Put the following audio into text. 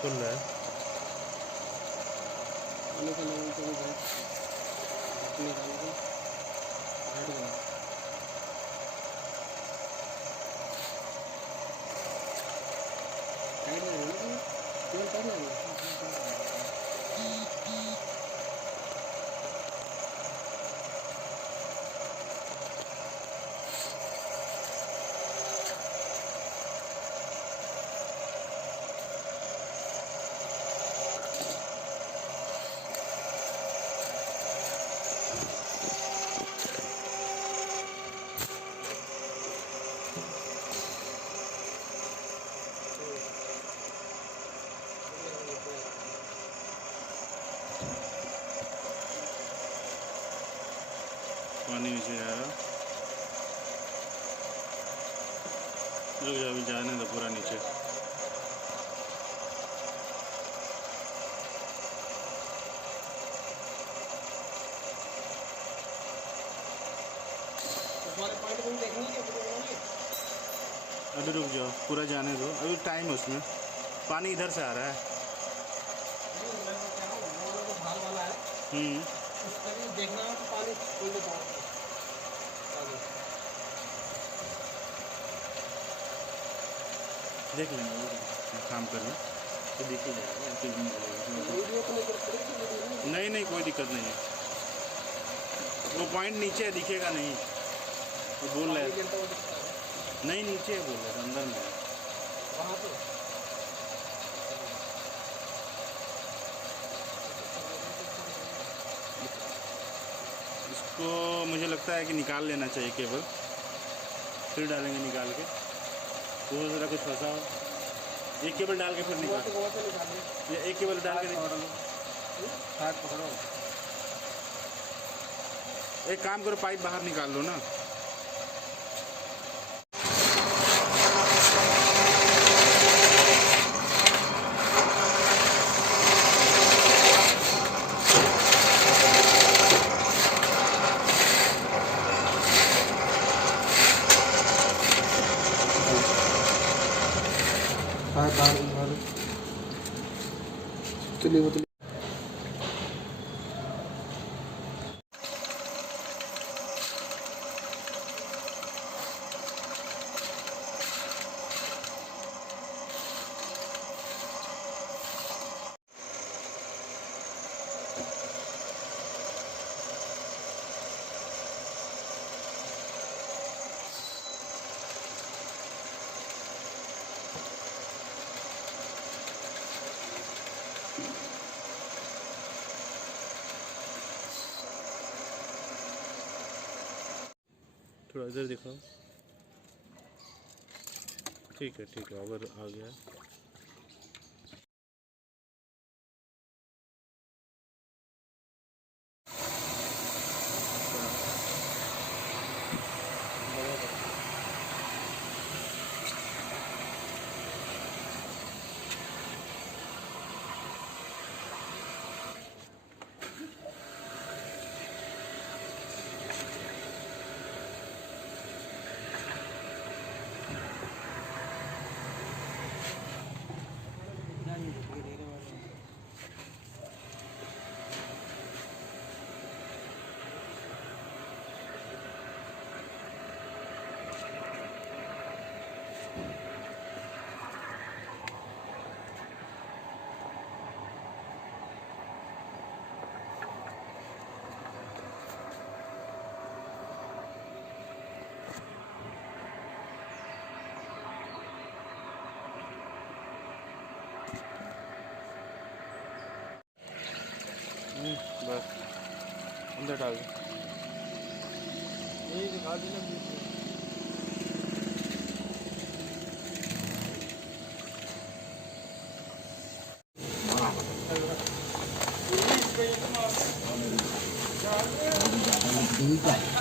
खुल रहा है। पानी का लेवल तो बहुत निकाल के घट गया। टाइट लग रहा है ना, टाइट लग रहा है। पानी नीचे आ रहा। रुक जा, अभी जाने दो पूरा नीचे। अभी रुक जाओ, पूरा जाने दो, अभी टाइम है उसमें। पानी इधर से आ रहा है। देखना हो तो पानी खोल देता हूँ। देख लेंगे, काम कर रहे तो देख ही जाएगा। नहीं नहीं, कोई दिक्कत नहीं है। वो पॉइंट नीचे है, दिखेगा नहीं। वो बोल रहा है नहीं, नीचे है, बोल रहा है अंदर में है। वहाँ पे इसको मुझे लगता है कि निकाल लेना चाहिए केबल, फिर डालेंगे निकाल के। तो ज़रा कुछ फंसा हो, एक केबल डाल के फिर निकाल, या एक केबल डाल के पकड़ो। एक काम करो, पाइप बाहर निकाल लो ना। चलिए वो थोड़ा इधर दिखाओ। ठीक है ठीक है, अगर आ गया। बस अंदर डाल दो। यही दिखा देना। ठीक है।